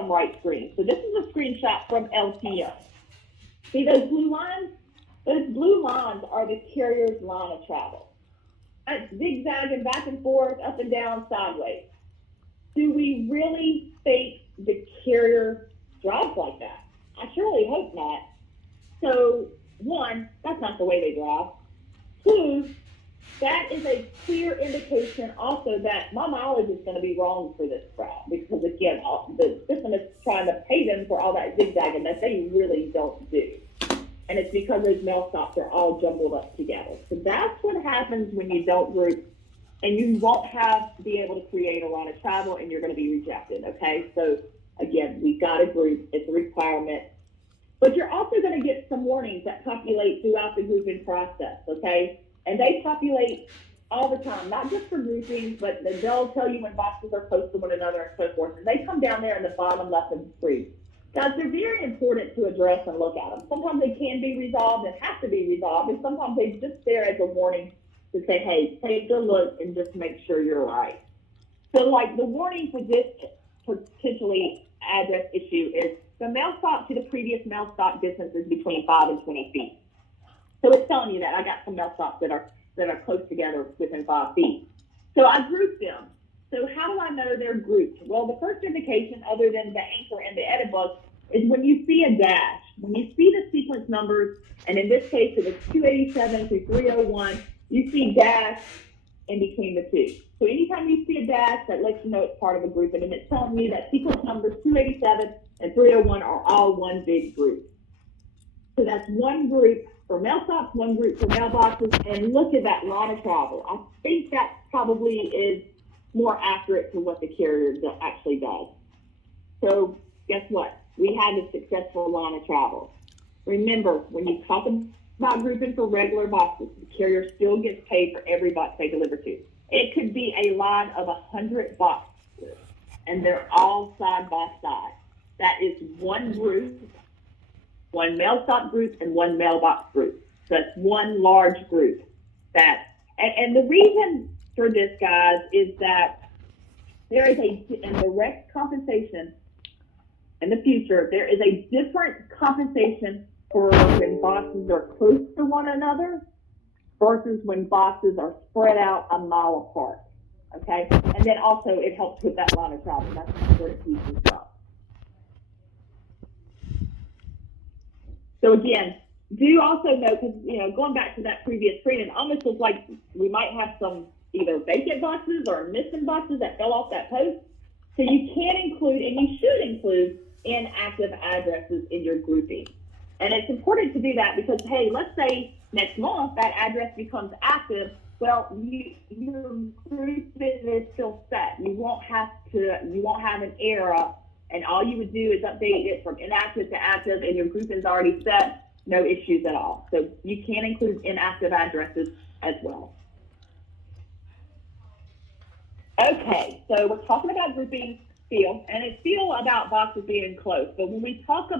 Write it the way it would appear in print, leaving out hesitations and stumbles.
bottom right screen. So this is a screenshot from LTO. See those blue lines? Those blue lines are the carrier's line of travel. It's zigzagging back and forth, up and down, sideways. Do we really think the carrier drives like that? I surely hope not. So, one, that's not the way they drive. Two, that is a clear indication also that my mileage is going to be wrong for this crowd because, again, the system is trying to pay them for all that zigzagging that they really don't do. And it's because those mail stops are all jumbled up together. So that's what happens when you don't group, and you won't be able to create a line of travel, and you're going to be rejected, okay? So, again, we've got to group. It's a requirement. But you're also going to get some warnings that populate throughout the grouping process, okay? And they populate all the time, not just for grouping, but they'll tell you when boxes are close to one another and so forth. And they come down there in the bottom left of the screen. Guys, they're very important to address and look at them. Sometimes they can be resolved and have to be resolved, and sometimes they're just there as a warning to say, hey, take a look and just make sure you're right. So, like, the warning for this potentially address issue is the mail stop to the previous mail stop distance is between 5 and 20 feet. So it's telling you that I got some mail stops that are close together within 5 feet. So I grouped them. So how do I know they're grouped? Well, the first indication, other than the anchor and the edit book, is when you see a dash. When you see the sequence numbers, and in this case it was 287 through 301, you see dash in between the two. So anytime you see a dash, that lets you know it's part of a group, and it's telling you that sequence numbers 287 and 301 are all one big group. So that's one group for mail stops, one group for mailboxes, and look at that line of travel. I think that probably is more accurate to what the carrier actually does. So guess what? We had a successful line of travel. Remember, when you talk about grouping for regular boxes, the carrier still gets paid for every box they deliver to. It could be a line of 100 boxes, and they're all side by side. That is one group, one mail stop group, and one mailbox group. So that's one large group. And the reason for this, guys, is that there is in direct compensation in the future, there is a different compensation for when boxes are close to one another versus when boxes are spread out a mile apart, okay? And then also it helps with that line of travel. That's an important piece as well. So again, do also note, because going back to that previous screen, it almost looks like we might have some either vacant boxes or missing boxes that fell off that post. So you can include, and you should include, inactive addresses in your grouping. And it's important to do that because, hey, let's say next month that address becomes active. Well, your grouping is still set. You won't have an error, and all you would do is update it from inactive to active, and your grouping is already set. No issues at all. So you can include inactive addresses as well. Okay, so we're talking about grouping feel, and it's feel about boxes being close. But when we talk about